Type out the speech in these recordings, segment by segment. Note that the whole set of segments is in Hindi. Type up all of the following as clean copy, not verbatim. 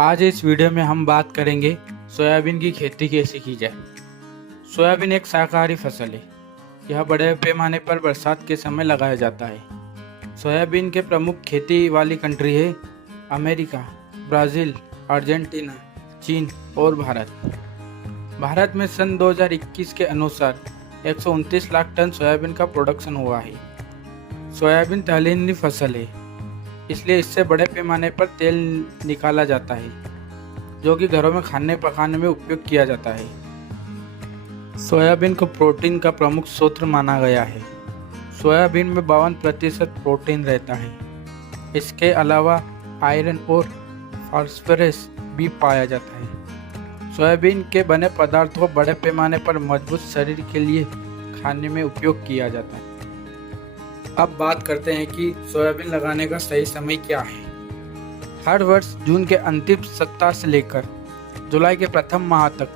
आज इस वीडियो में हम बात करेंगे सोयाबीन की खेती कैसे की जाए। सोयाबीन एक शाकाहारी फसल है। यह बड़े पैमाने पर बरसात के समय लगाया जाता है। सोयाबीन के प्रमुख खेती वाली कंट्री है अमेरिका, ब्राज़ील, अर्जेंटीना, चीन और भारत। भारत में सन 2021 के अनुसार 129 लाख टन सोयाबीन का प्रोडक्शन हुआ है। सोयाबीन तिलहनी फसल है, इसलिए इससे बड़े पैमाने पर तेल निकाला जाता है, जो कि घरों में खाने पकाने में उपयोग किया जाता है। सोयाबीन को प्रोटीन का प्रमुख स्रोत माना गया है। सोयाबीन में 52% प्रोटीन रहता है। इसके अलावा आयरन और फास्फोरस भी पाया जाता है। सोयाबीन के बने पदार्थों को बड़े पैमाने पर मजबूत शरीर के लिए खाने में उपयोग किया जाता है। अब बात करते हैं कि सोयाबीन लगाने का सही समय क्या है। हर वर्ष जून के अंतिम सप्ताह से लेकर जुलाई के प्रथम माह तक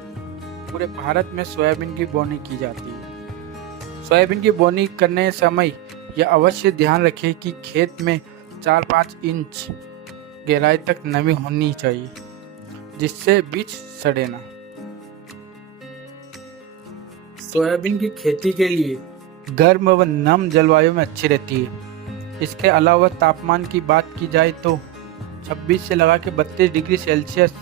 पूरे भारत में सोयाबीन की बोनी की जाती है। सोयाबीन की बोनी करने समय यह अवश्य ध्यान रखें कि खेत में 4-5 इंच गहराई तक नमी होनी चाहिए, जिससे बीज सड़े ना। सोयाबीन की खेती के लिए गर्म व नम जलवायु में अच्छी रहती है। इसके अलावा तापमान की बात की जाए तो 26 से लगा के 32 डिग्री सेल्सियस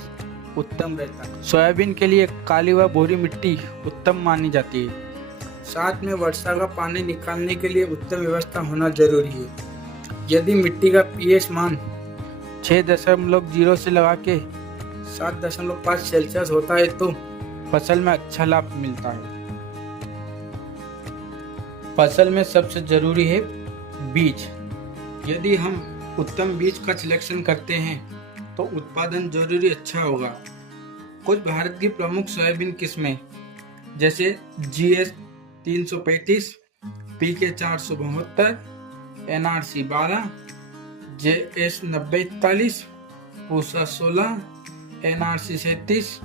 उत्तम रहता है। सोयाबीन के लिए काली व भूरी मिट्टी उत्तम मानी जाती है। साथ में वर्षा का पानी निकालने के लिए उत्तम व्यवस्था होना जरूरी है। यदि मिट्टी का पीएच मान 6.0 से लगा के 7.5 सेल्सियस होता है तो फसल में अच्छा लाभ मिलता है। फसल में सबसे जरूरी है बीज। यदि हम उत्तम बीज का सिलेक्शन करते हैं तो उत्पादन जरूरी अच्छा होगा। कुछ भारत की प्रमुख सोयाबीन किस्में जैसे GS 335, PK 472, NRC 12, JS 9041, Pusa 16, NRC 37,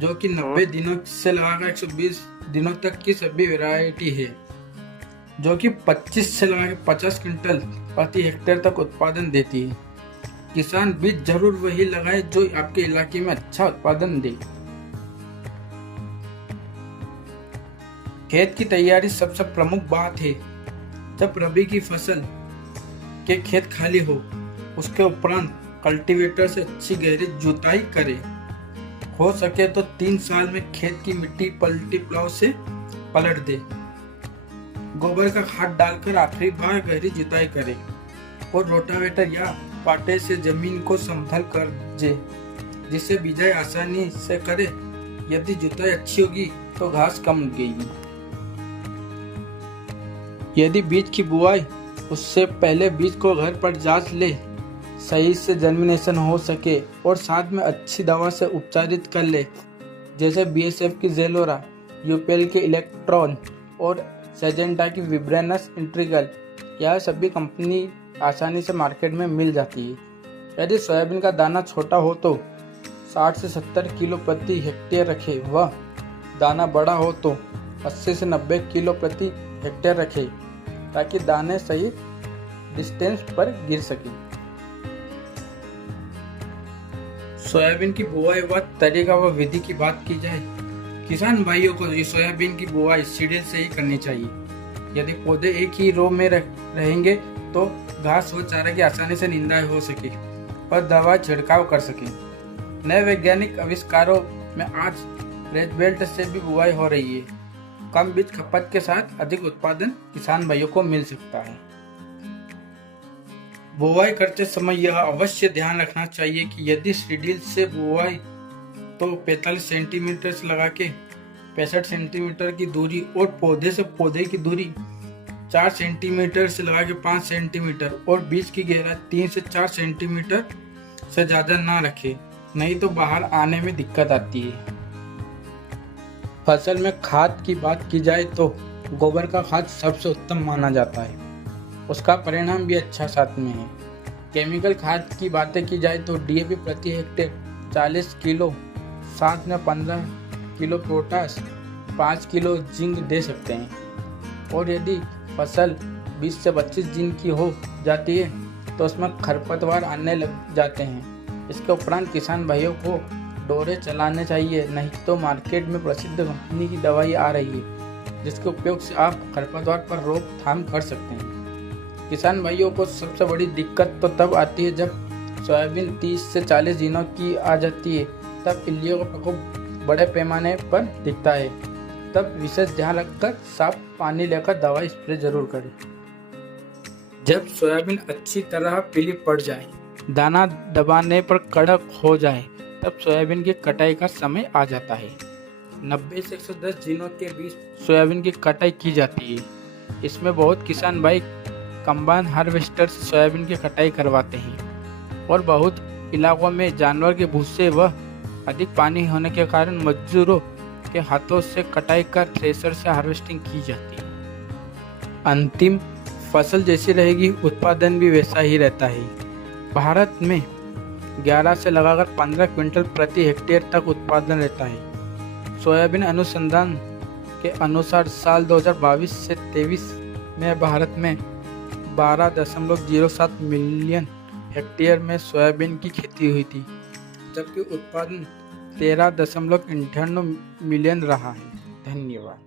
जो कि 90 दिनों से लगाकर 120 दिनों तक की सभी वैरायटी है, जो कि 25 से लगाकर 50 क्विंटल प्रति हेक्टेयर तक उत्पादन देती है। किसान बीज जरूर वही लगाए जो आपके इलाके में अच्छा उत्पादन दे। खेत की तैयारी सबसे प्रमुख बात है। जब रबी की फसल के खेत खाली हो, उसके उपरांत कल्टीवेटर से अच्छी गहरी जुताई करें। हो सके तो 3 साल में खेत की मिट्टी पलटी प्लाव से पलट दे। गोबर का खाद डालकर आखिरी बार गहरी जुताई करें और रोटावेटर या पाटे से जमीन को समतल कर दे, जिससे बिजाई आसानी से करे। यदि जुताई अच्छी होगी तो घास कम उगेगी। यदि बीज की बुआई उससे पहले बीज को घर पर जांच ले, सही से जर्मिनेशन हो सके और साथ में अच्छी दवा से उपचारित कर ले, जैसे BSF की जेलोरा, UPL के इलेक्ट्रॉन और सेजेंटा की विब्रेनस इंट्रीगल, यह सभी कंपनी आसानी से मार्केट में मिल जाती है। यदि सोयाबीन का दाना छोटा हो तो 60 से 70 किलो प्रति हेक्टेयर रखें व दाना बड़ा हो तो 80 से 90 किलो प्रति हेक्टेयर रखें, ताकि दाने सही डिस्टेंस पर गिर सकें। सोयाबीन की बुआई व तरीका व विधि की बात की जाए, किसान भाइयों को सोयाबीन की बुआई सीढ़ी से ही करनी चाहिए। यदि पौधे एक ही रो में रहेंगे तो घास व चारा की आसानी से निंदाई हो सके और दवा छिड़काव कर सके। नए वैज्ञानिक आविष्कारों में आज रेज बेल्ट से भी बुआई हो रही है। कम बीज खपत के साथ अधिक उत्पादन किसान भाइयों को मिल सकता है। बुआई करते समय यह अवश्य ध्यान रखना चाहिए कि यदि सीढ़ी से बुआई तो 45 सेंटीमीटर से लगा के 65 सेंटीमीटर की दूरी और पौधे से पौधे की दूरी 4 सेंटीमीटर से लगा के 5 सेंटीमीटर और बीज की गहराई 3 से 4 सेंटीमीटर से ज़्यादा ना रखें, नहीं तो बाहर आने में दिक्कत आती है। फसल में खाद की बात की जाए तो गोबर का खाद सबसे उत्तम माना जाता है। उसका परिणाम भी अच्छा साथ में है। केमिकल खाद की बातें की जाए तो DAP प्रति हेक्टेयर 40 किलो, साथ में 15 किलो पोटास, 5 किलो जिंक दे सकते हैं। और यदि फसल 20 से 25 दिन की हो जाती है तो उसमें खरपतवार आने लग जाते हैं, इसके उपरांत किसान भाइयों को डोरे चलाने चाहिए, नहीं तो मार्केट में प्रसिद्ध कंपनी की दवाई आ रही है जिसके उपयोग से आप खरपतवार पर रोकथाम कर सकते हैं। किसान भाइयों को सबसे बड़ी दिक्कत तो तब आती है जब सोयाबीन 30 से 40 दिनों की आ जाती है, तब इल्लियों का प्रकोप बड़े पैमाने पर दिखता है। तब विशेष ध्यान रखकर साफ पानी लेकर दवाई स्प्रे जरूर करें। जब सोयाबीन अच्छी तरह पीली पड़ जाए, दाना दबाने पर कड़क हो जाए, तब सोयाबीन की कटाई का समय आ जाता है। 90 से 110 दिनों के बीच सोयाबीन की कटाई की जाती है। इसमें बहुत किसान भाई कंबाइन हार्वेस्टर से सोयाबीन की कटाई करवाते हैं और बहुत इलाकों में जानवर के भूसे व अधिक पानी होने के कारण मजदूरों के हाथों से कटाई कर थ्रेशर से हार्वेस्टिंग की जाती है। अंतिम फसल जैसी रहेगी, उत्पादन भी वैसा ही रहता है। भारत में 11 से लगाकर 15 क्विंटल प्रति हेक्टेयर तक उत्पादन रहता है। सोयाबीन अनुसंधान के अनुसार साल 2022 से 23 में भारत में 12.07 मिलियन हेक्टेयर में सोयाबीन की खेती हुई थी, जबकि उत्पादन 13.98 मिलियन रहा है। धन्यवाद।